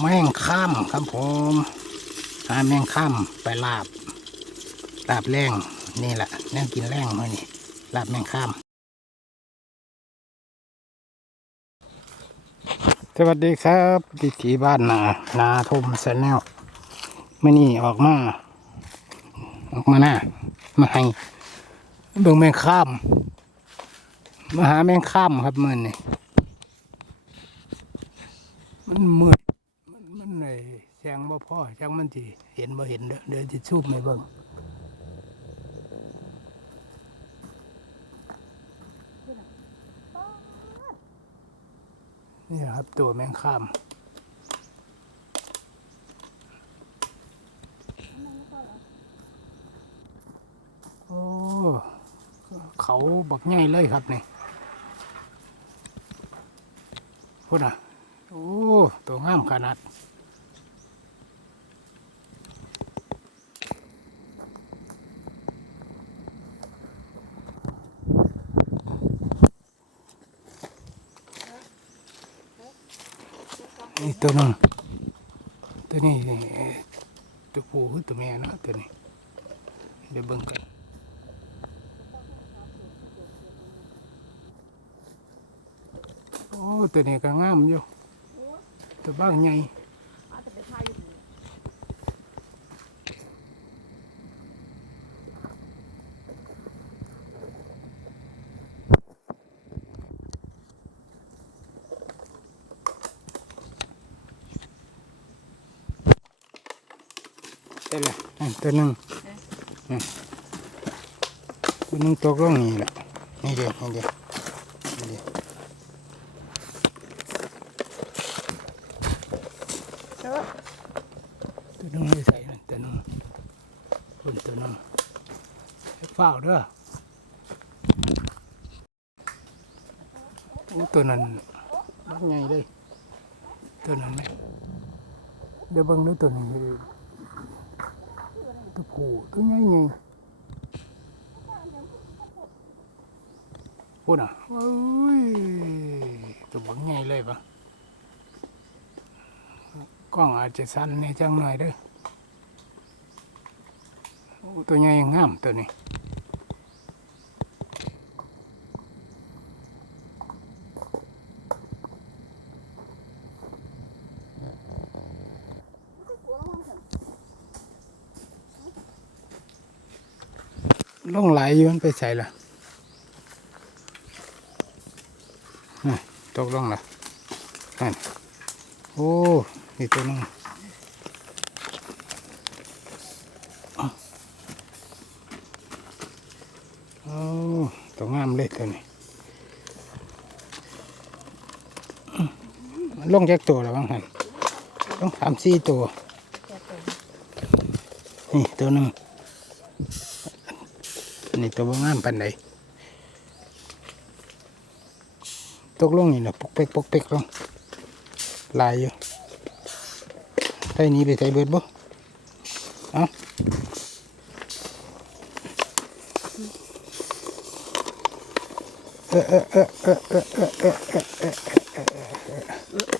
แมงข้ามครับผมหาแมงข้ามไปลาบลาบแรงนี่แหละแนวกินแรงมานี่ลาบแมงข้าม สวัสดีครับวิถีบ้านนานาทมแซนแนลมื่นี้ออกมาออกมาหน้ามาให้เบิ่งแมงข้ามมาหาแมงข้ามครับมื่อนี้มันมืด มันมันไหนแสงบ่พอจังมันสิเห็นบ่เห็นเด้อเดี๋ยวสิซูบไม่เบิ่งนี่ครับตัวแมงข้ามโอ้ เขาบักใหญ่เลยครับนี่พูดอะโอ้ ตัวงามขนาด ตัวนึงตัวนี้ตัวผู้คือตัวแม่นะตัวนี้เดี๋ยวเบิ่งกันโอ้ตัวนี้ก็งามอยู่ตัวบ้างใหญ่ ได้ละนั่นตัวหนึ่งตัวหนึ่งตัวก็นี่แหละนี่เดียวนี่เดียวนี่เดียวตัวนึงไม่ใส่นะตัวนึงคนตัวนึงเฝ้าเด้อโอ้ตัวนั้นบักไงเลยตัวนั้นไหมเดี๋ยวบิ่งดูตัวนี้ ตัวผู้ตัวใหญ่ใหญ่พูดอะโอ้ยตัวบังใหญ่เลยปะกล้องอาจจะสั้นในจังหน่อยเด้อตัวใหญ่งามตัวนี้ ล่องไหลอยู่มันไปใส่ละตกล่องละนั่นโอ้นี่ตัวนึงอ้าวโอ้ตัวงามเลยตัวนี้อื้อมันลงจากตัวแล้วบ้างหันลงสามสี่ตัวนี่ตัวหนึง นนี่ตัวบ่งามปันใดตกลงนี่นะปกเป๊กปกเป๊กลงลายอยู่ไท่นี้ไปใส่เบิดบ่เอาเออเออเออเออเออเออเออเออเออเออ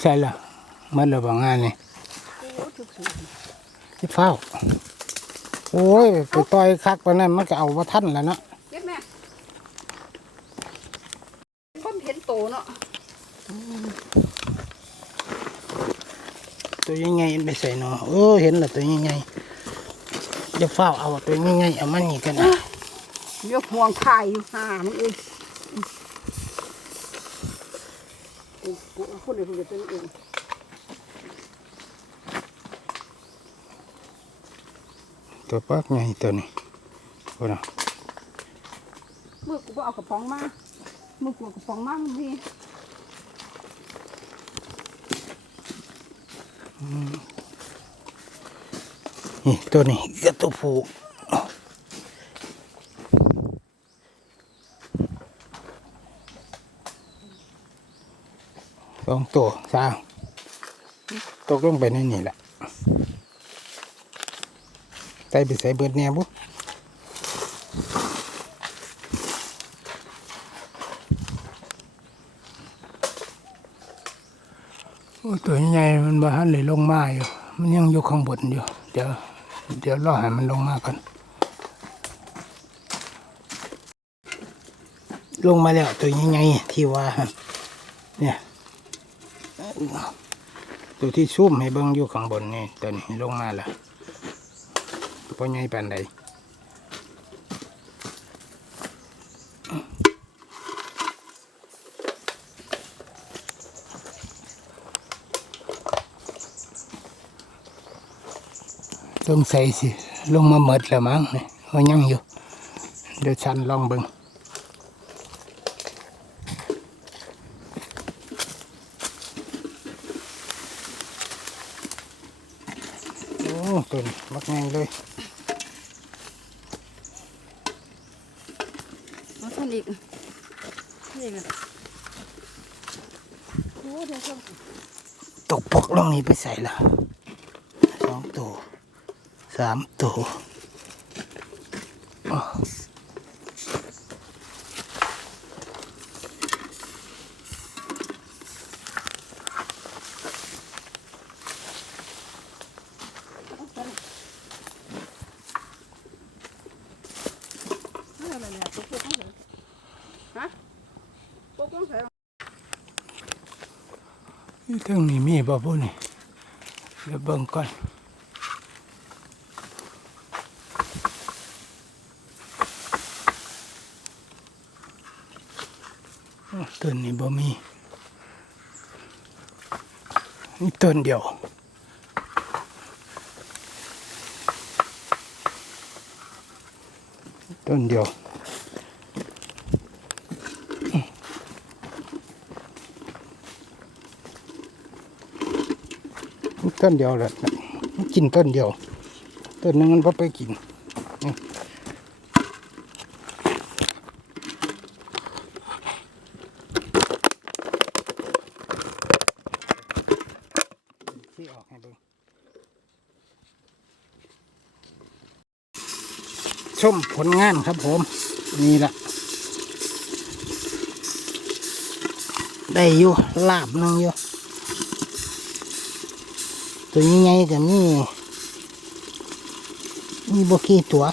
ใช่ละมันระบางงานนี่ ที่เฝ้า โอ้ยไปต่อยคักไปนั่นมันก็เอาว่าท่านแล้วเนาะเย็บแม่คนเห็นโตเนาะตัวยังไงไปใส่เนาะเออเห็นและตัวยังไงจะเฝ้าเอาตัวยังไงเอามันนี่กันนะยกห่วงถ่ายอยู่ห่ามันเองกูกูคนเดียวกูจะเป็นเอง ตัวปักไงตัวนี้โอ้นะเมื่อกูเอากระป๋องมาเมื่อกูกระป๋องมามันมีนี่ตัวนี้ก็ตัวผู้สองตัวสาตกลงไปในนี่แหละ ใส่ไปใส่เบิดเนี่ยบุ๊ตัวใหญ่มันบาหันเลยลงมาอยู่ มันยังยู่ข้างบนอยู่ เดี๋ยว เดี๋ยวรอให้มันลงมาก่อน ลงมาแล้วตัวใหญ่ที่ว่า เนี่ย ตัวที่ซุ่มให้เบิ้งอยู่ข้างบนนี่ตัวนี้ลงมาแล้ว ตัวใหญ่ปานใดสงสัยสิลงมาหมดแล้วมั้งนี่เขายังอยู่ เดี๋ยวฉันลองเบิ่งโอ้ตัวนี้มักง่ายเลย เอาท่านอีกนี่อีกอะตกปกล่องนี้ไปใส่ละสองตัวสามตัวอ้อ เอาอะไรเนี่ยปุ๊กปุ๊กต้องใส่ฮะปุ๊กต้องใส่ นี่เทั้งนี้มีบ่พุ่นี่เดี๋ยวเบิ่งก่อนต้นนี้บ่มี นี่ต้นเดียวต้นเดียว ต้นเดียวแหละกินต้นเดียว ต้นหนึงมันก็ไปกินนี่ที่ออกให้ดูชมผลงานครับผม นี่แหละได้อยู่ลาบหนึงอยู่ ตัวนี้ไงแต่มีมีบกี้ตัว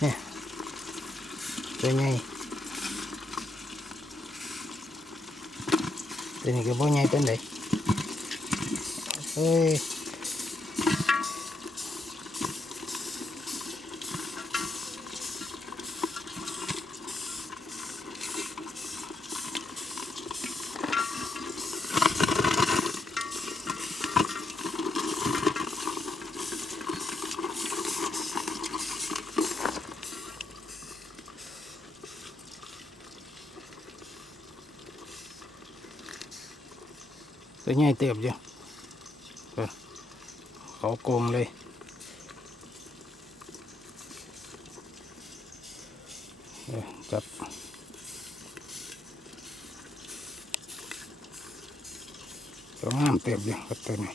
เนี่ยตัวใหญ่ตัวนี้ก็บ่ใหญ่เป็นไรเอ้ย ตัวใหญ่เติบอยู่เออเขาโกงเลยเจับตัวงามเติบอยู่กับตัวนี้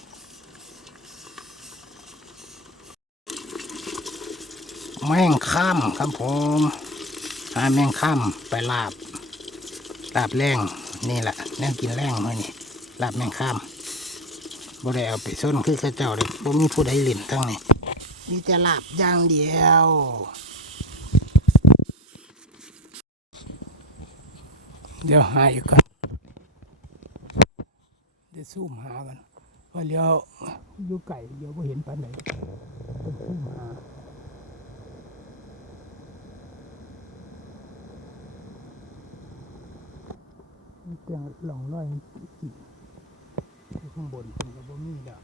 แมงข้ามครับผมหาแมงข้ามไปลาบลาบแรงนี่แหละแนวกินแรงเลยนี่ ลาบแมงข้ามบ่ได้เอาไปส้นคือข้าเจ้าเลยบ่มีผู้ใดเล่นทั้งนี้มีแต่ลาบอย่างเดียวเดี๋ยวหาอีกก่อนเดี๋ยวซูมหากันว่าเลี้ยวอยู่ไก่เดี๋ยวบ่เห็นปานไหนต้องซูมหามีแต่หล่องรอยจิ ข้างบนผมก็บ่มีแล้ว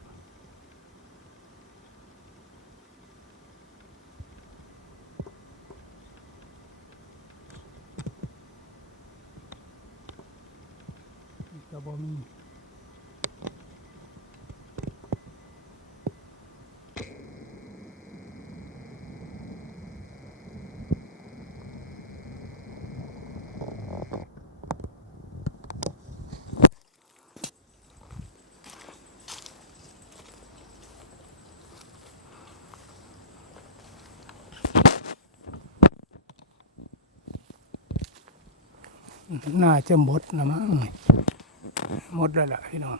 ก็บ่มี น่าจะหมดนะมั้งหมดแล้วล่ะพี่น้อง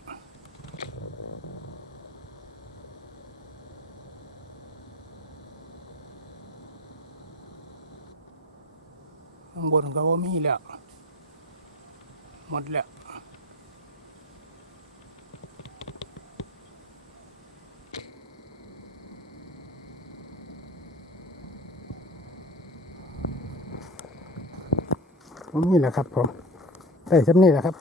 ข้างบนก็ว่ามีแล้วหมดแล้ว ผมนี่แหละครับ ผมได้สำนี่แหละครับ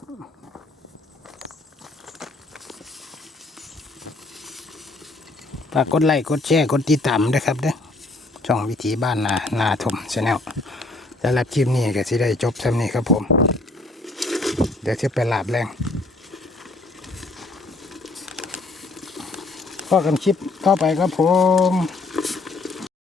ฝากกดไลค์กดแชร์กดติดตามด้วยครับเด้อช่องวิถีบ้านนานาถมชาแนลสำหรับคลิปนี้ก็สิได้จบสำนี้ครับผม เดี๋ยวจะไปลาบแรงพอกันคลิปต่อไปครับผม